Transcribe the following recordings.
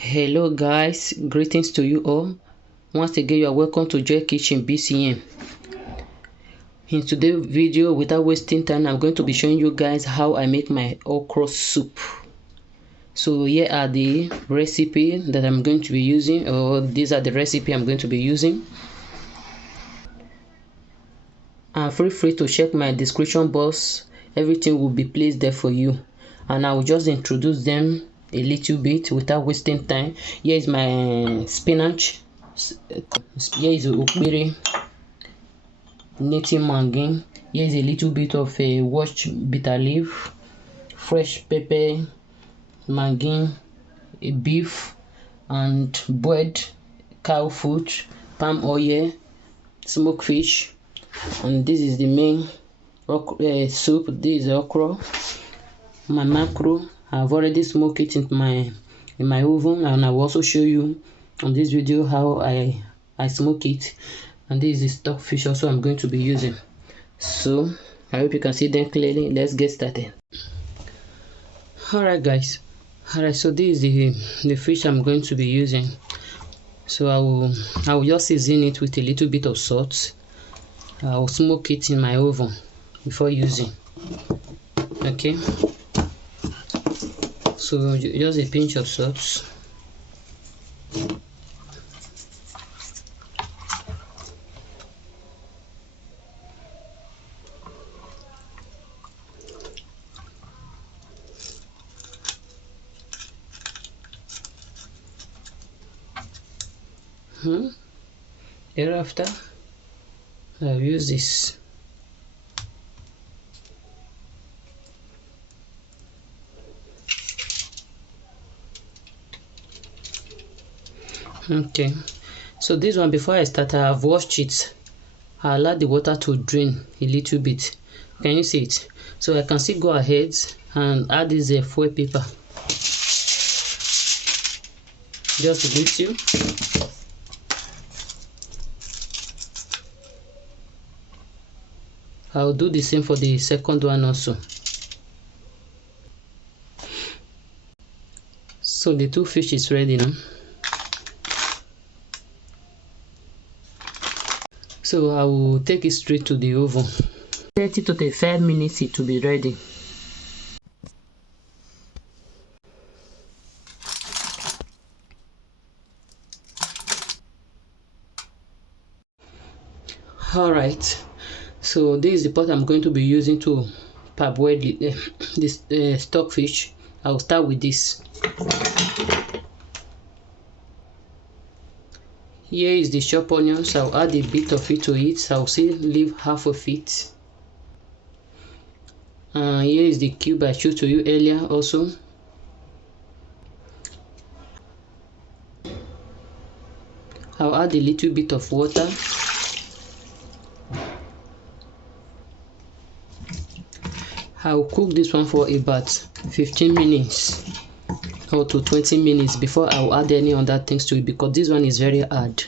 Hello guys, greetings to you all. Once again, you are welcome to Joy Kitchen BCM. In today's video, without wasting time, I'm going to be showing you guys how I make my okra soup. So here are the recipe that I'm going to be using, or these are the recipe I'm going to be using. And feel free to check my description box. Everything will be placed there for you. And I will just introduce them a little bit without wasting time. Here is my spinach. Here is Okpei, native mango. Here is a little bit of a washed bitter leaf, fresh pepper, mango, a beef, and bread, cow food, palm oil, smoked fish, and this is the main soup. This is okra, my mackerel. I've already smoked it in my oven, and I will also show you on this video how I smoke it. And this is the stock fish also I'm going to be using. So I hope you can see them clearly. Let's get started. Alright guys, so this is the fish I'm going to be using. So I will just season it with a little bit of salt. I will smoke it in my oven before using. Okay, so just a pinch of salt. Thereafter, I'll use this. Okay, so this one, before I start, I have washed it. I allow the water to drain a little bit. Can you see it? So I can still go ahead and add this foil paper, just a little. I'll do the same for the second one also. So the two fish is ready now. So I will take it straight to the oven. 30 to 35 minutes it will be ready. Alright, so this is the pot I'm going to be using to parboil this stockfish. I will start with this. Here is the chopped onions. I'll add a bit of it to it. I'll still leave half of it. Here is the cube I showed to you earlier also. I'll add a little bit of water. I'll cook this one for about 15 minutes or to 20 minutes before I'll add any other things to it, because this one is very hard.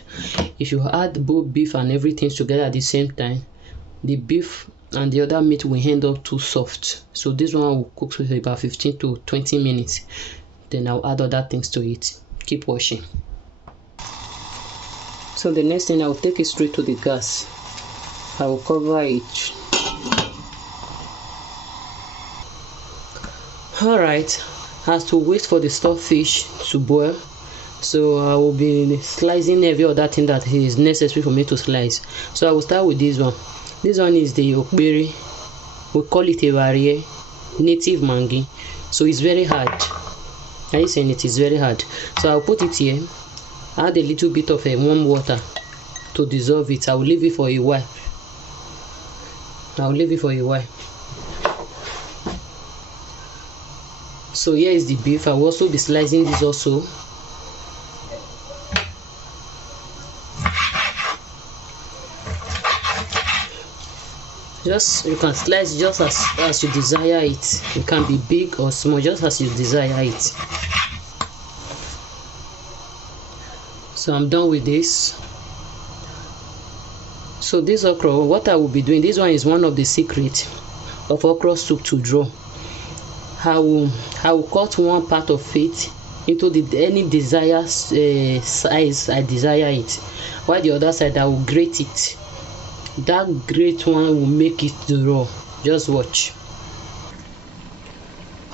If you add both beef and everything together at the same time, the beef and the other meat will end up too soft. So this one will cook for about 15 to 20 minutes. Then I'll add other things to it. Keep washing. So the next thing, I'll take it straight to the gas. I will cover it. Alright, as to wait for the stockfish to boil, so I will be slicing every other thing that is necessary for me to slice. So I will start with this one. This one is the Okpei. We call it a barrier, native mango. So it's very hard. Are you saying it is very hard? So I'll put it here. Add a little bit of warm water to dissolve it. I will leave it for a while. So here is the beef. I will also be slicing this also. You can slice just as you desire it. It can be big or small, just as you desire it. So I'm done with this. So this okra, what I will be doing, this one is one of the secrets of okra soup to draw. I will cut one part of it into the any desired size I desire it, while the other side I will grate it. That grate one will make it raw. Just watch.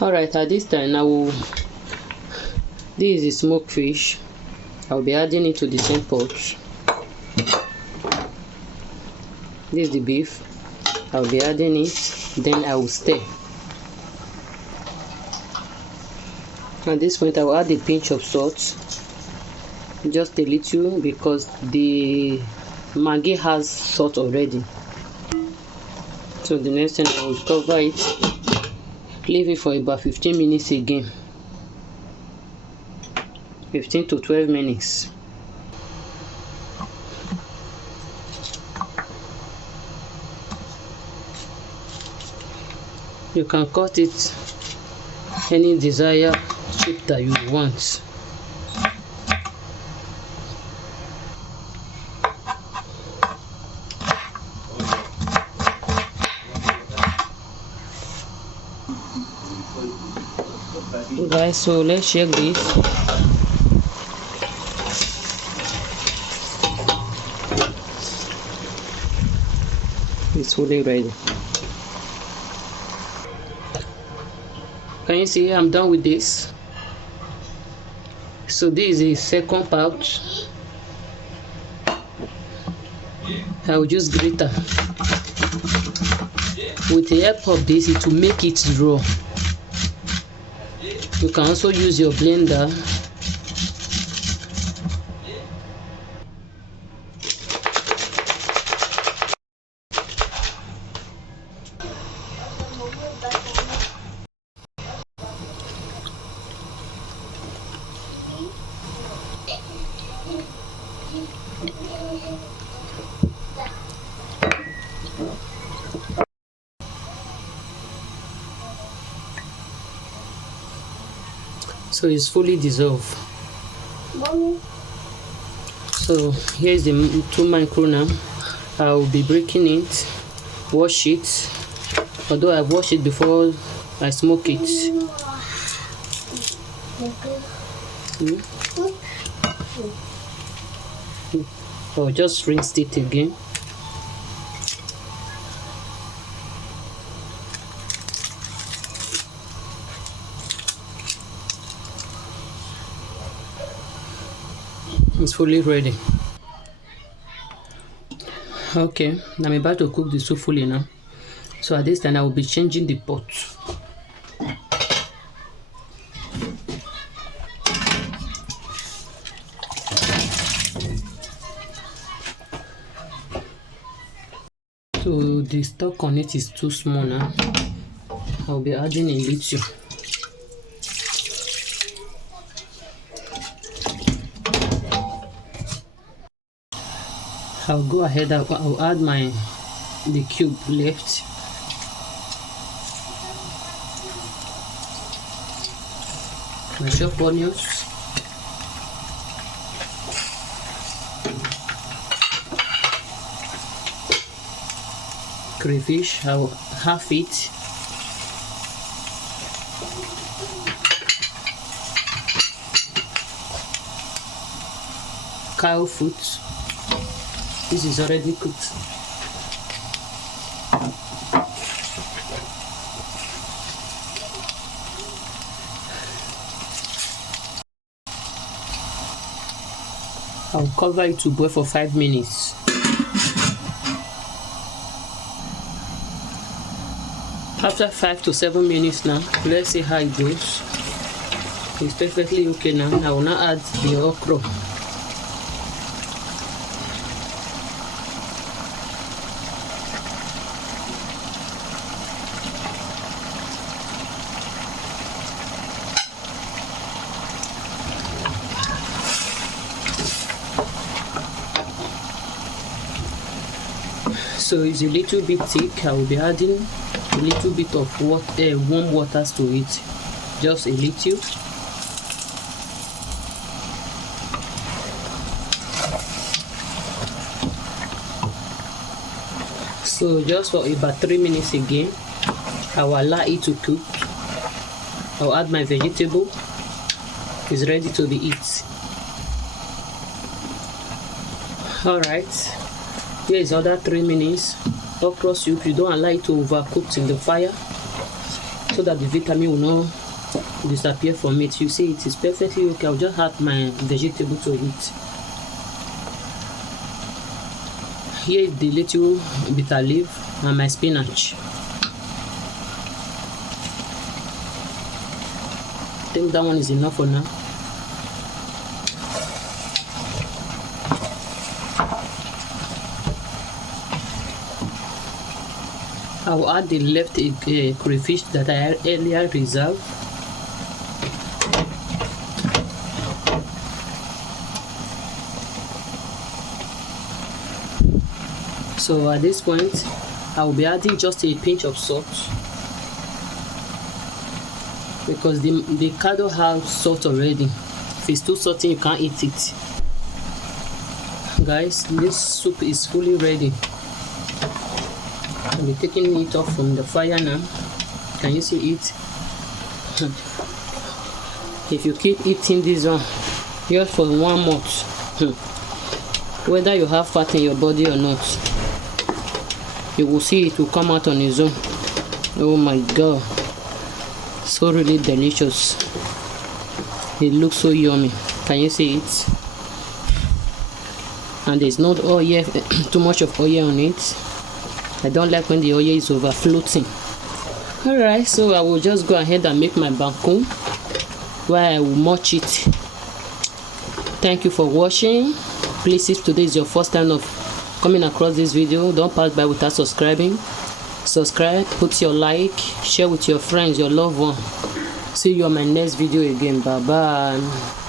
Alright, at this time I will, this is the smoked fish. I'll be adding it to the same pot. This is the beef. I'll be adding it, then I will stir. At this point I will add a pinch of salt, just a little, because the Maggi has salt already. So the next thing I will cover it, leave it for about 15 minutes again. 15 to 12 minutes. You can cut it any desired shape that you want. Guys, so let's check this. It's fully ready. Can you see I'm done with this? So this is the second pouch. I will just grate them. With the help of this, it will make it raw. You can also use your blender. So it's fully dissolved. So here's the 2 mackerel now. I will be breaking it, wash it. Although I've washed it before I smoke it. I'll just rinse it again. It's fully ready. Okay, I'm about to cook the soup fully now. So at this time I will be changing the pot. So the stock on it is too small now. I'll be adding a little. I'll go ahead, I'll add the cube left. My chopped onions. Crayfish, I'll half it. Cow foot. This is already cooked. I'll cover it to boil for 5 minutes. After 5 to 7 minutes now, let's see how it goes. It's perfectly okay now. I will now add the okra. So it's a little bit thick. I will be adding a little bit of water, warm waters to it, just a little. So just for about 3 minutes again, I will allow it to cook. I'll add my vegetable. is ready to be eaten. Alright, here is other 3 minutes. Okra soup, you don't allow it to overcook in the fire so that the vitamin will not disappear from it. You see, it is perfectly okay. I'll just add my vegetable to it. Here is the little bitter leaf and my spinach. I think that one is enough for now. I will add the left crayfish that I earlier reserved. So at this point, I will be adding just a pinch of salt because the cardo has salt already. If it's too salty, you can't eat it. Guys, this soup is fully ready. I'll be taking it off from the fire now. Can you see it? If you keep eating this one just for 1 month, whether you have fat in your body or not, you will see it will come out on its own. Oh my god, so really delicious. It looks so yummy. Can you see it? And there's not oil, too much of oil on it. I don't like when the oil is over floating. Alright, so I will just go ahead and make my banku while I will much it. Thank you for watching. Please, if today is your first time of coming across this video, don't pass by without subscribing. Subscribe, put your like, share with your friends, your loved one. See you on my next video again. Bye bye.